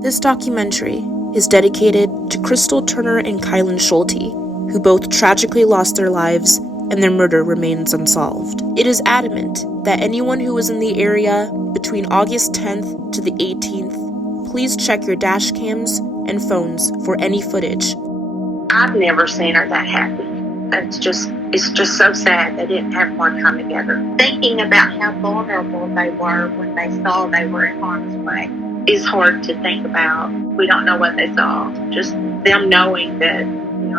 This documentary is dedicated to Crystal Turner and Kylen Schulte, who both tragically lost their lives and their murder remains unsolved. It is adamant that anyone who was in the area between August 10th to the 18th, please check your dash cams and phones for any footage. I've never seen her that happy. It's just so sad they didn't have more come together. Thinking about how vulnerable they were when they saw they were in harm's way is hard to think about. We don't know what they saw. Just them knowing that,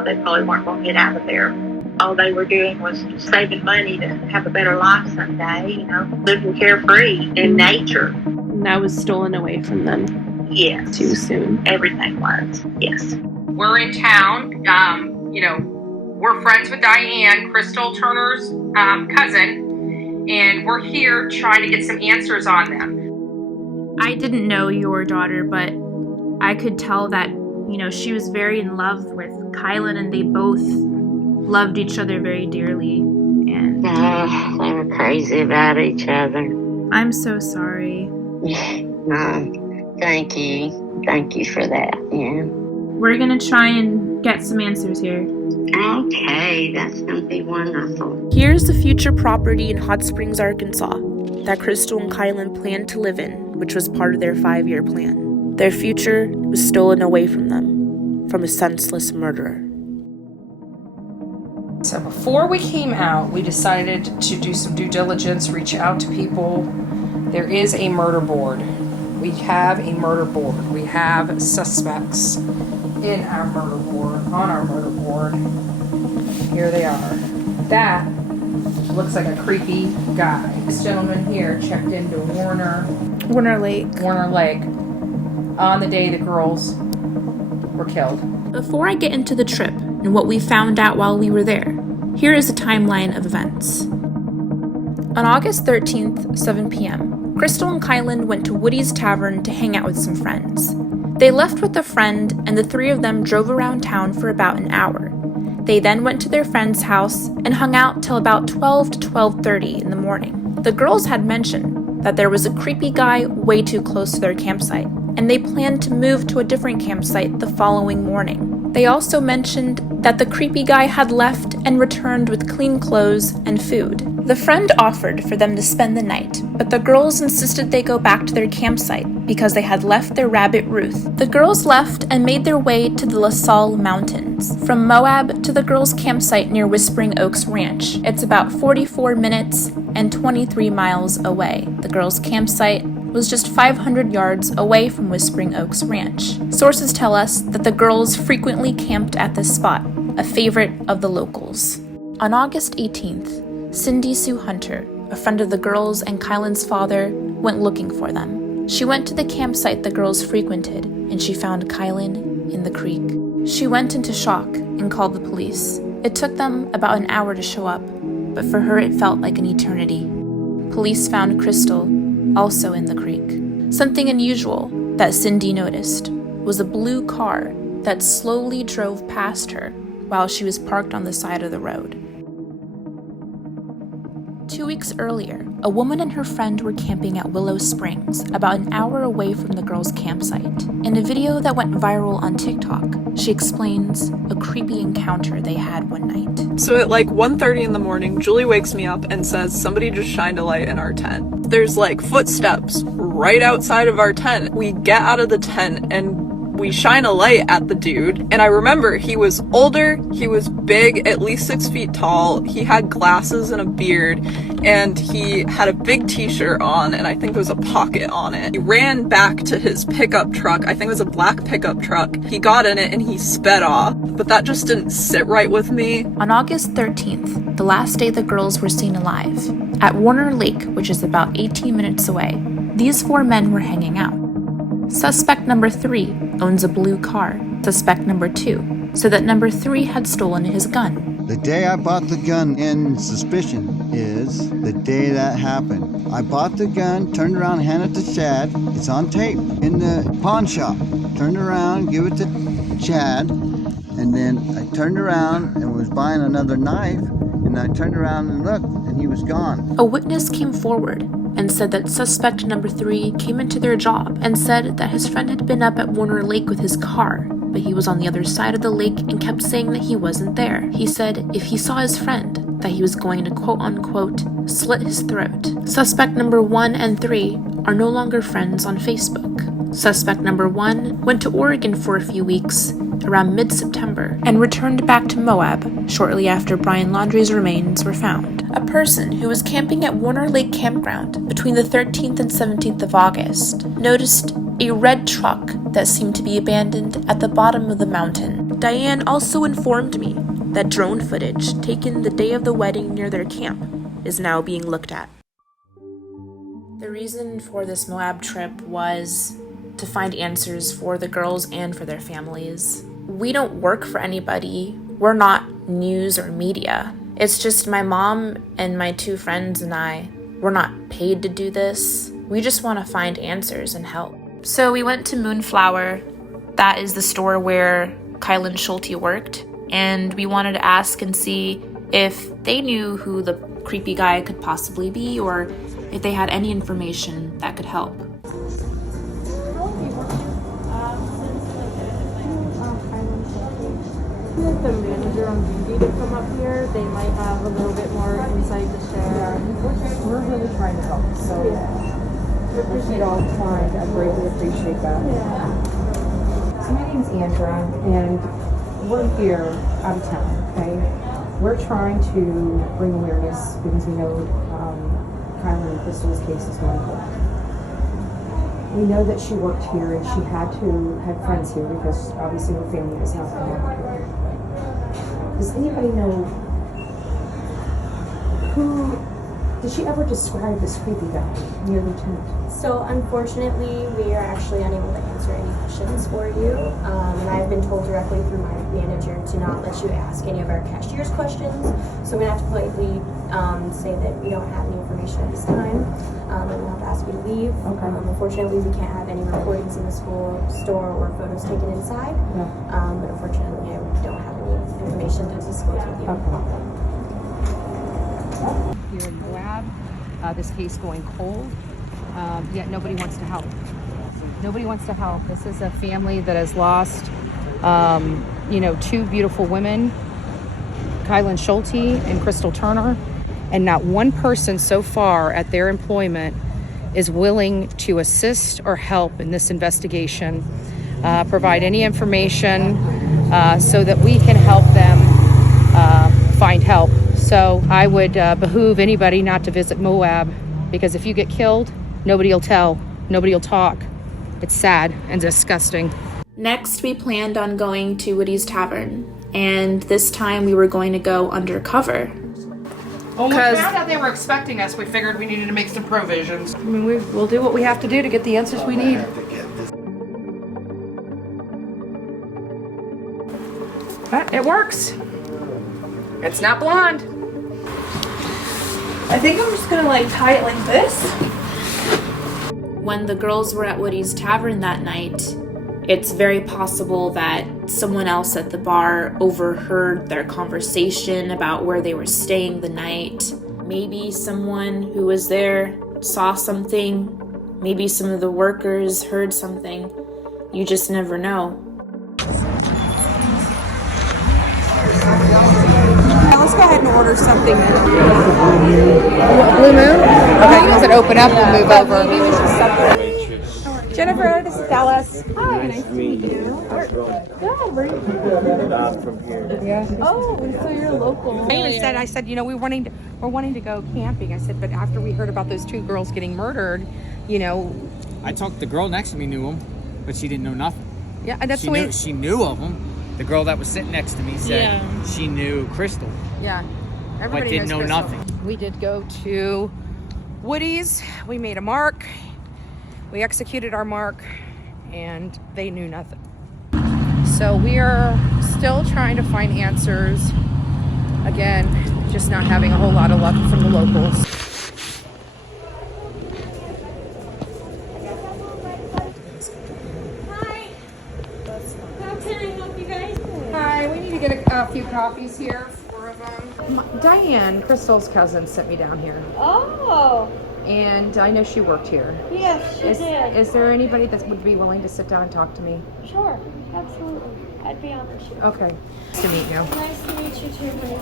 they probably weren't going to get out of there. All they were doing was just saving money to have a better life someday, living carefree in nature. And that was stolen away from them. Yes. Too soon. Everything was, yes. We're in town, we're friends with Diane, Crystal Turner's cousin, and we're here trying to get some answers on them. I didn't know your daughter, but I could tell that, she was very in love with Kylen, and they both loved each other very dearly. And they were crazy about each other. I'm so sorry. No, thank you. Thank you for that, yeah. We're going to try and get some answers here. Okay, that's going to be wonderful. Here's the future property in Hot Springs, Arkansas, that Crystal and Kylen planned to live in, which was part of their 5-year plan. Their future was stolen away from them, from a senseless murderer. So before we came out, we decided to do some due diligence, reach out to people. There is a murder board. We have a murder board. We have suspects in our murder board, on our murder board. Here they are. That looks like a creepy guy. This gentleman here checked into Warner Lake on the day the girls were killed. Before I get into the trip and what we found out while we were there, here is a timeline of events. On August 13th, 7 p.m., Crystal and Kylen went to Woody's Tavern to hang out with some friends. They left with a friend, and the three of them drove around town for about an hour. They then went to their friend's house and hung out till about 12 to 12:30 in the morning. The girls had mentioned that there was a creepy guy way too close to their campsite, and they planned to move to a different campsite the following morning. They also mentioned that the creepy guy had left and returned with clean clothes and food. The friend offered for them to spend the night, but the girls insisted they go back to their campsite because they had left their rabbit Ruth. The girls left and made their way to the La Salle Mountains, from Moab to the girls' campsite near Whispering Oaks Ranch. It's about 44 minutes and 23 miles away. The girls' campsite was just 500 yards away from Whispering Oaks Ranch. Sources tell us that the girls frequently camped at this spot, a favorite of the locals. On August 18th, Cindy Sue Hunter, a friend of the girls and Kylen's father, went looking for them. She went to the campsite the girls frequented, and she found Kylen in the creek. She went into shock and called the police. It took them about an hour to show up, but for her it felt like an eternity. Police found Crystal also in the creek. Something unusual that Cindy noticed was a blue car that slowly drove past her while she was parked on the side of the road. 2 weeks earlier, a woman and her friend were camping at Willow Springs, about an hour away from the girls' campsite. In a video that went viral on TikTok, she explains a creepy encounter they had one night. So at 1:30 in the morning, Julie wakes me up and says somebody just shined a light in our tent. There's footsteps right outside of our tent. We get out of the tent and we shine a light at the dude, and I remember he was older, he was big, at least 6 feet tall, he had glasses and a beard, and he had a big t-shirt on, and I think there was a pocket on it. He ran back to his pickup truck, I think it was a black pickup truck, he got in it and he sped off, but that just didn't sit right with me. On August 13th, the last day the girls were seen alive, at Warner Lake, which is about 18 minutes away, these 4 men were hanging out. Suspect number 3 owns a blue car. Suspect number 2 said that number 3 had stolen his gun. The day I bought the gun in suspicion is the day that happened. I bought the gun, turned around, handed it to Chad. It's on tape in the pawn shop. Turned around, give it to Chad, and then I turned around and was buying another knife, and I turned around and looked, and and he was gone. A witness came forward and said that suspect number 3 came into their job and said that his friend had been up at Warner Lake with his car, but he was on the other side of the lake and kept saying that he wasn't there. He said if he saw his friend, that he was going to quote-unquote slit his throat. Suspect number 1 and 3 are no longer friends on Facebook. Suspect number 1 went to Oregon for a few weeks around mid-September and returned back to Moab shortly after Brian Laundrie's remains were found. A person who was camping at Warner Lake Campground between the 13th and 17th of August noticed a red truck that seemed to be abandoned at the bottom of the mountain. Diane also informed me that drone footage taken the day of the wedding near their camp is now being looked at. The reason for this Moab trip was to find answers for the girls and for their families. We don't work for anybody. We're not news or media. It's just my mom and my 2 friends and I. We're not paid to do this. We just want to find answers and help. So we went to Moonflower. That is the store where Kylen Schulte worked. And we wanted to ask and see if they knew who the creepy guy could possibly be or if they had any information that could help. The manager on duty to come up here, they might have a little bit more insight to share. We're really trying to help, so we appreciate all the time. I greatly appreciate that. Yeah. So my name's Andra, and we're here out of town, okay? We're trying to bring awareness because we know Kylen and Crystal's case is going forward. We know that she worked here and she had friends here because obviously her family was not here. Does anybody know did she ever describe this creepy guy near the tent? So unfortunately, we are actually unable to answer any questions for you. And I've been told directly through my manager to not let you ask any of our cashier's questions. So I'm gonna have to politely say that we don't have any information at this time. And we'll have to ask you to leave. Okay. Unfortunately, we can't have any recordings in the store or photos taken inside. No. But unfortunately, I don't have any information to disclose with you. Okay. Here in Moab, this case going cold, yet nobody wants to help. Nobody wants to help. This is a family that has lost, 2 beautiful women, Kylen Schulte and Crystal Turner, and not one person so far at their employment is willing to assist or help in this investigation, provide any information so that we can help them find help. So I would behoove anybody not to visit Moab, because if you get killed, nobody will tell, nobody will talk. It's sad and disgusting. Next, we planned on going to Woody's Tavern, and this time we were going to go undercover. When we found out they were expecting us, we figured we needed to make some provisions. I mean, we'll do what we have to do to get the answers we need. It works. It's not blonde. I think I'm just gonna tie it like this. When the girls were at Woody's Tavern that night, it's very possible that someone else at the bar overheard their conversation about where they were staying the night. Maybe someone who was there saw something. Maybe some of the workers heard something. You just never know. Let's go ahead and order something. Blue Moon? Okay, once it open up, we'll move over. Maybe we should separate. Jennifer, this is Dallas. Hi, nice to meet you. Good, where are you from here? Yeah. Oh, so you're local. I said, we're wanting to go camping. I said, but after we heard about those 2 girls getting murdered, I talked. The girl next to me knew them, but she didn't know nothing. Yeah, and that's she the way knew, she knew of them. The girl that was sitting next to me said she knew Crystal. Yeah, everybody but didn't know Crystal. nothing. We did go to Woody's. We made a mark. We executed our mark, and they knew nothing. So we are still trying to find answers. Again, just not having a whole lot of luck from the locals. Hi. How can I help you guys? Hi, we need to get a few copies here, 4 of them. Diane, Crystal's cousin, sent me down here. Oh. And I know she worked here. Yes, she did. Is there anybody that would be willing to sit down and talk to me? Sure, absolutely. I'd be honored to. Okay. Nice to meet you. Nice to meet you too, honey.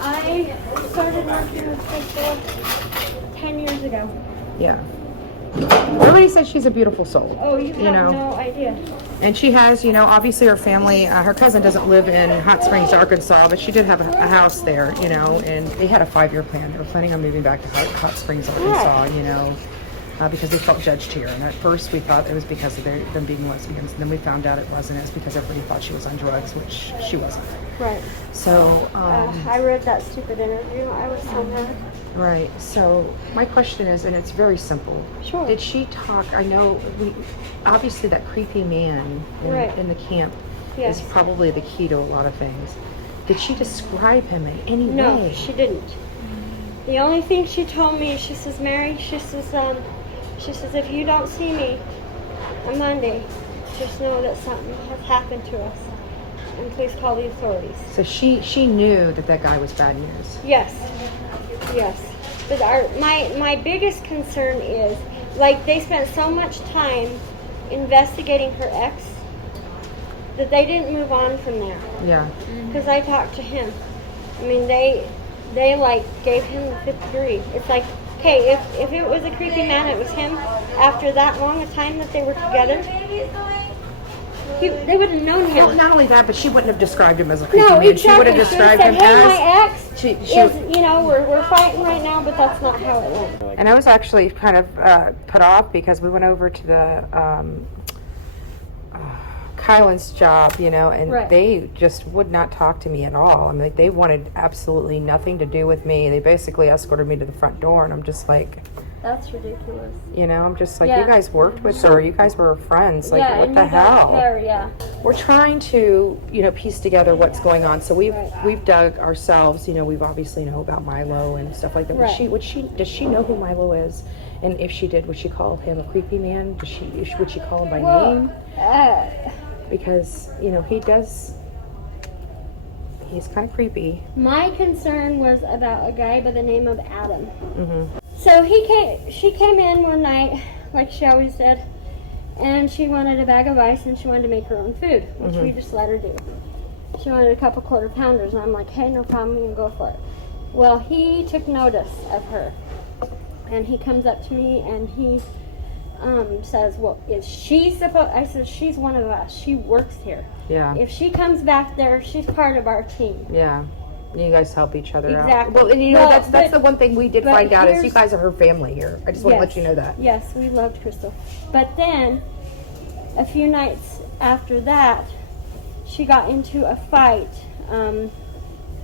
I started working with Crystal 10 years ago. Yeah. Everybody said she's a beautiful soul. Oh, you have no idea. And she has, obviously her family, her cousin doesn't live in Hot Springs, Arkansas, but she did have a house there, and they had a 5-year plan. They were planning on moving back to Hot Springs, Arkansas, because they felt judged here. And at first we thought it was because of them being lesbians. And then we found out it wasn't. It's because everybody thought she was on drugs, which she wasn't. Right. So, I read that stupid interview. I was so mad. Right. So my question is, and it's very simple. Sure. Did she talk? I know obviously that creepy man in the camp is probably the key to a lot of things. Did she describe him in any way? No, she didn't. The only thing she told me, she says, Mary, she says, if you don't see me on Monday, just know that something has happened to us, and please call the authorities. So she knew that guy was bad news. Yes. But my biggest concern is, like, they spent so much time investigating her ex that they didn't move on from there. Yeah. Because I talked to him. I mean, they like gave him the 5th degree. It's like, okay, if it was a creepy man, it was him. After that long a time that they were together, they would have known him. Well, not only that, but she wouldn't have described him as a creepy man. Exactly. She would have described him as... my ex we're fighting right now, but that's not how it went. And I was actually kind of put off because we went over to the Kylen's job, and they just would not talk to me at all. I mean, they wanted absolutely nothing to do with me. They basically escorted me to the front door, and I'm just like... That's ridiculous. I'm just like, you guys worked with her. You guys were friends. Like, what the hell? We're trying to, piece together what's going on. So we've dug ourselves. We've obviously know about Milo and stuff like that. Does she know who Milo is? And if she did, would she call him a creepy man? Would she call him by name? Because he's kind of creepy. My concern was about a guy by the name of Adam. Mm-hmm. So she came in one night, like she always did, and she wanted a bag of ice and she wanted to make her own food, which we just let her do. She wanted a couple quarter pounders, and I'm like, hey, no problem, you can go for it. Well, he took notice of her, and he comes up to me and he says, well, is she supposed... I said, she's one of us. She works here. Yeah. If she comes back there, she's part of our team. Yeah. You guys help each other out. Exactly. Well, and that's the one thing we did find out is you guys are her family here. I just want to let you know that. Yes, we loved Crystal. But then, a few nights after that, she got into a fight.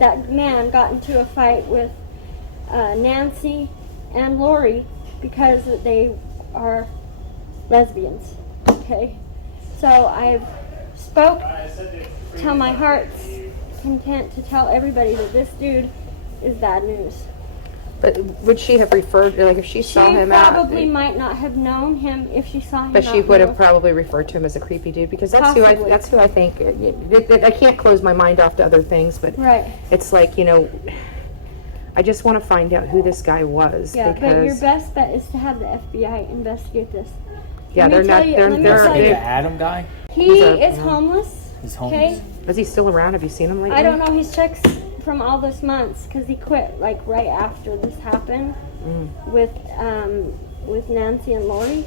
That man got into a fight with Nancy and Lori because they are lesbians. Okay? So I've spoke till my heart's content to tell everybody that this dude is bad news. But would she have referred, like if she saw him out? She probably might not have known him if she saw him. But she would have probably referred to him as a creepy dude because that's who I think. I can't close my mind off to other things, but it's like, I just want to find out who this guy was. Yeah, but your best bet is to have the FBI investigate this. Yeah, they're not. They're the Adam guy. He is homeless. He's homeless. Okay? Is he still around? Have you seen him lately? I don't know his checks from all this months because he quit like right after this happened with Nancy and Lori,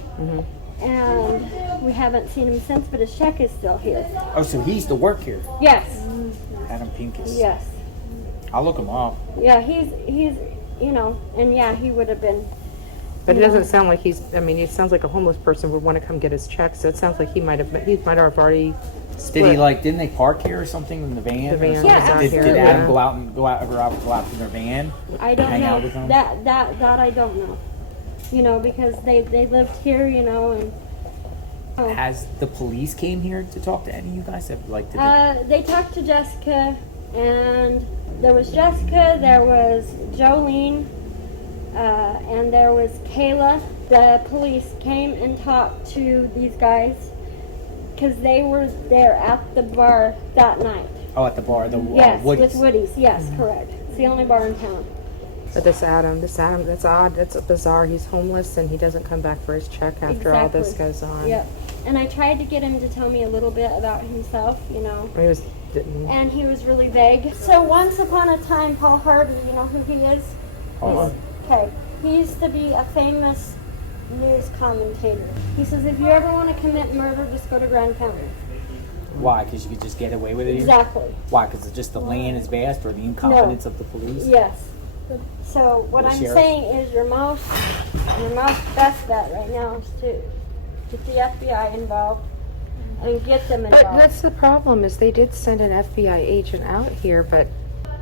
and we haven't seen him since. But his check is still here. Oh, so he used to work here. Yes. Adam Pincus. Yes. I'll look him up. Yeah, he's and yeah, he would have been. But it doesn't sound like he's. I mean, it sounds like a homeless person would want to come get his check. So it sounds like he might have already. Split. Did he didn't they park here or something in the van? The van. Yeah, did Adam go out to their van? I don't hang know. Out with them? That I don't know. Because they lived here, and. Oh. Has the police came here to talk to any of you guys? They talked to Jessica, and there was Jessica, there was Jolene, and there was Kayla. The police came and talked to these guys because they were there at the bar that night. Oh, at the bar, yes, Woody's. with Woody's. Yes, correct. It's the only bar in town. But this Adam, that's odd. That's bizarre. He's homeless and he doesn't come back for his check after all this goes on. Yep. And I tried to get him to tell me a little bit about himself, you know. And he was really vague. So once upon a time, Paul Harvey, you know who he is? Okay. He used to be a famous news commentator. He says, if you ever want to commit murder, just go to Grand County. Why? Because you could just get away with it here? Exactly. Why? Because it's just the land is vast or the incompetence of the police? Yes. So what I'm saying is your most best bet right now is to get the FBI involved and get them involved. But that's the problem, is they did send an FBI agent out here, but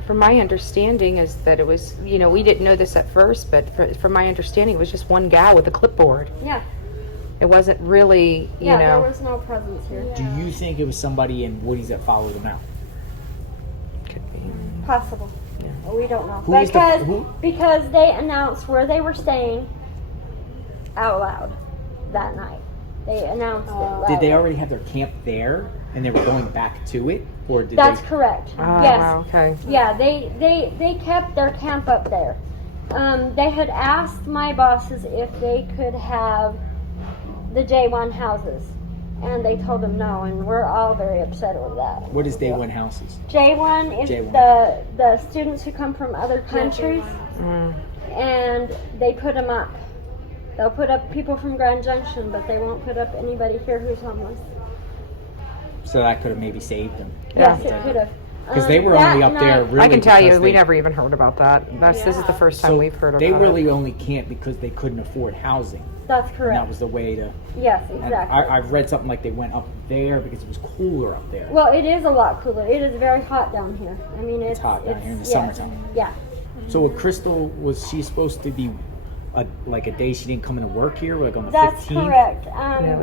from my understanding is that it was, you know, we didn't know this at first, but from my understanding it was just one gal with a clipboard. Yeah. It wasn't really, you know. Yeah, there was no presence here. Do you think it was somebody in Woody's that followed them out? Could be. Possible. Yeah. We don't know. Who Because they announced where they were staying out loud that night. They announced it loud. Did they already have their camp there and they were going back to it? Or did That's correct. Yes. Wow, okay. Yeah, they kept their camp up there. They had asked my bosses if they could have the J1 houses, and they told them no, and we're all very upset with that. What is Day 1 houses? J1 is J1. the students who come from other countries, and they put them up. They'll put up people from Grand Junction, but they won't put up anybody here who's homeless. So that could have maybe saved them. Yes, it could have. Because they were only up there really I can tell you, we they, never even heard about that. This is the first time we've heard about it. They really only camped because they couldn't afford housing. That's And correct. that was the way to... Yes, exactly. I've read something like they went up there because it was cooler up there. Well, it is a lot cooler. It is very hot down here. I mean, It's hot down here in the summertime. Yeah. So with Crystal, was she supposed to be like a day she didn't come into work here, like on the 15th? That's correct.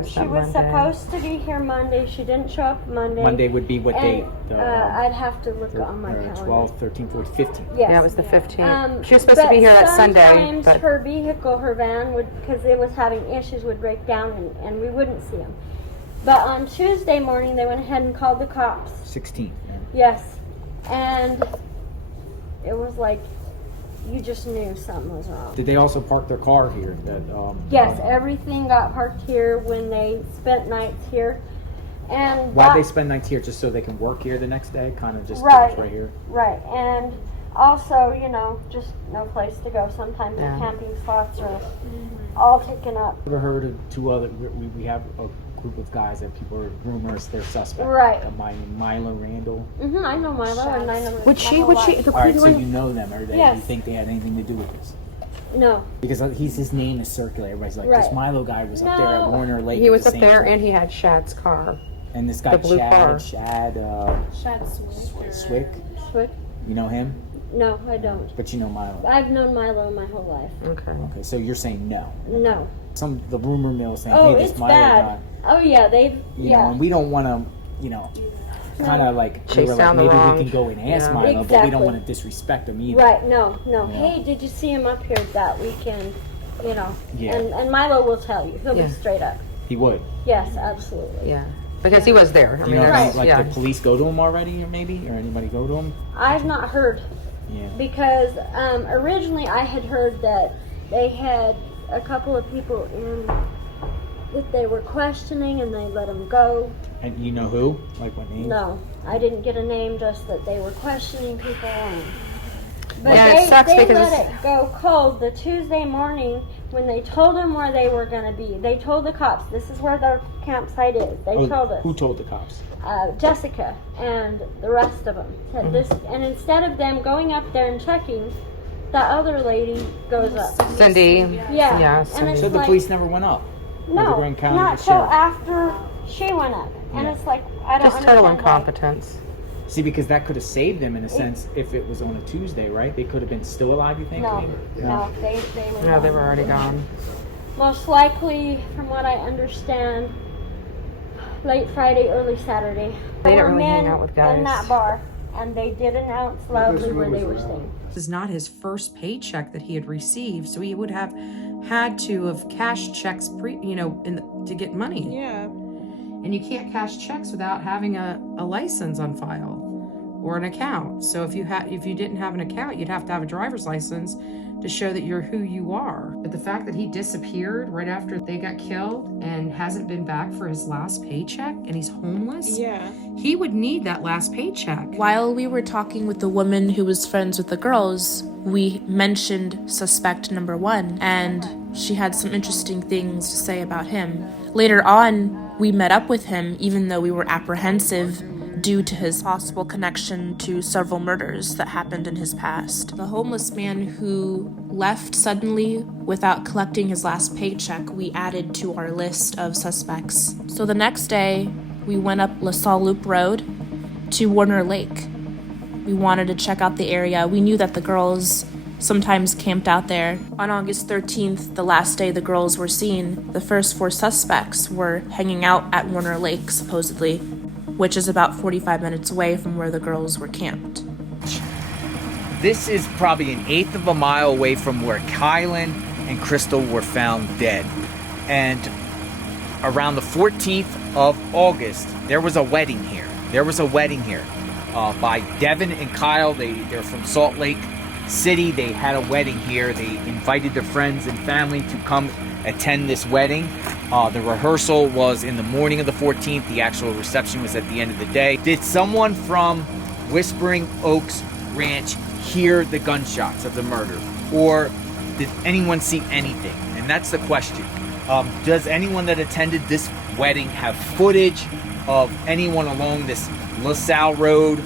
She was Monday. supposed to be here Monday. She didn't show up Monday. Monday would be what date? I'd have to look on my calendar. 12th, 13th, 14th, 15th. Yes. Yeah, it was the 15th. She was supposed to be here that Sunday. Sometimes But her vehicle, her van, because it was having issues, would break down and we wouldn't see them. But on Tuesday morning, they went ahead and called the cops. 16th. Yes. And it was like, you just knew something was wrong. Did they also park their car here? Yes, everything got parked here when they spent nights here. And why'd they spend nights here? Just so they can work here the next day? Kind of just right here? Right. And also, you know, just no place to go. Sometimes the camping spots are all taken up. Ever heard of two other? We have a group of guys that people are rumors they're suspect. Right. Milo Randall. I know Milo, and I know. would she? All right, so you know them, or Yes. you think they had anything to do with this? No. Because his name is circulated. Everybody's like, this Milo guy was up there at Warner Lake. He was up the there, time. and he had Shad's car. And this guy, the blue car. Shad Swick. Swick? You know him? No, I don't. But you know Milo. I've known Milo my whole life. Okay, so you're saying no? No. The rumor mill saying, Oh, hey, this it's Milo bad. guy. Oh yeah, You know, and we don't want to, you know, kind of like chase down maybe the wrong. we can go and ask Milo, but we don't want to disrespect him either. Right? No. Yeah. Hey, did you see him up here that weekend? You know. Yeah. And Milo will tell you. He'll be straight up. He would. Yes, absolutely. Yeah. Because he was there. Do you know if the police go to him already, or maybe, or anybody go to him? I've not heard. Yeah. Because originally I had heard that they had a couple of people in that they were questioning and they let them go. And you know who? Like what name? No, I didn't get a name. Just that they were questioning people. But it sucks they because let it go cold the Tuesday morning when they told them where they were going to be. They told the cops, this is where their campsite is. They told us. Who told the cops? Jessica and the rest of them said this. And instead of them going up there and checking, the other lady goes up. Cindy. Yeah. Cindy. And So the police never went up? No, not till after she went up. And it's like, I don't just total understand incompetence. See, because that could have saved them in a sense if it was on a Tuesday, right? They could have been still alive, you think? No, maybe? no, they were No, they were already gone. Most likely, from what I understand, late Friday, early Saturday. They There didn't were really hang men out with guys. in that bar, and they did announce loudly where they were staying. This is not his first paycheck that he had received, so he would have had to have cashed checks to get money. Yeah. And you can't cash checks without having a license on file. or an account. So if you didn't have an account, you'd have to have a driver's license to show that you're who you are. But the fact that he disappeared right after they got killed and hasn't been back for his last paycheck and he's homeless, he would need that last paycheck. While we were talking with the woman who was friends with the girls, we mentioned suspect number 1, and she had some interesting things to say about him. Later on, we met up with him, even though we were apprehensive due to his possible connection to several murders that happened in his past. The homeless man who left suddenly without collecting his last paycheck, we added to our list of suspects. So the next day, we went up La Salle Loop Road to Warner Lake. We wanted to check out the area. We knew that the girls sometimes camped out there. On August 13th, the last day the girls were seen, the first 4 suspects were hanging out at Warner Lake, supposedly, which is about 45 minutes away from where the girls were camped. This is probably an eighth of a mile away from where Kylen and Crystal were found dead. And around the 14th of August, there was a wedding here. By Devin and Kyle. They're from Salt Lake City. They had a wedding here. They invited their friends and family to come attend this wedding. The rehearsal was in the morning of the 14th. The actual reception was at the end of the day. Did someone from Whispering Oaks Ranch hear the gunshots of the murder? Or did anyone see anything? And that's the question. Does anyone that attended this wedding have footage of anyone along this LaSalle Road,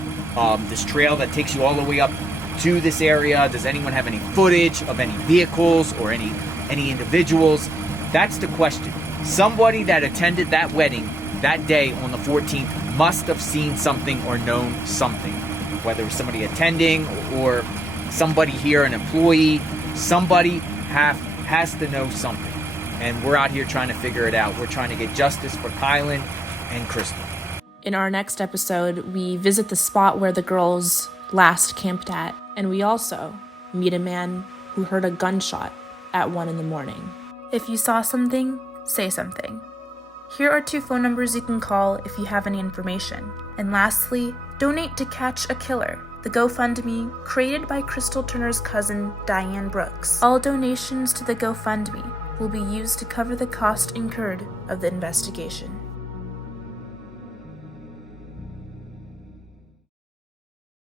this trail that takes you all the way up to this area? Does anyone have any footage of any vehicles or any individuals? That's the question. Somebody that attended that wedding that day on the 14th must have seen something or known something. Whether it was somebody attending or somebody here, an employee, somebody has to know something. And we're out here trying to figure it out. We're trying to get justice for Kylen and Crystal. In our next episode, we visit the spot where the girls last camped at, and we also meet a man who heard a gunshot at 1 a.m. If you saw something, say something. Here are 2 phone numbers you can call if you have any information. And lastly, donate to Catch a Killer, the GoFundMe created by Crystal Turner's cousin, Diane Brooks. All donations to the GoFundMe will be used to cover the cost incurred of the investigation.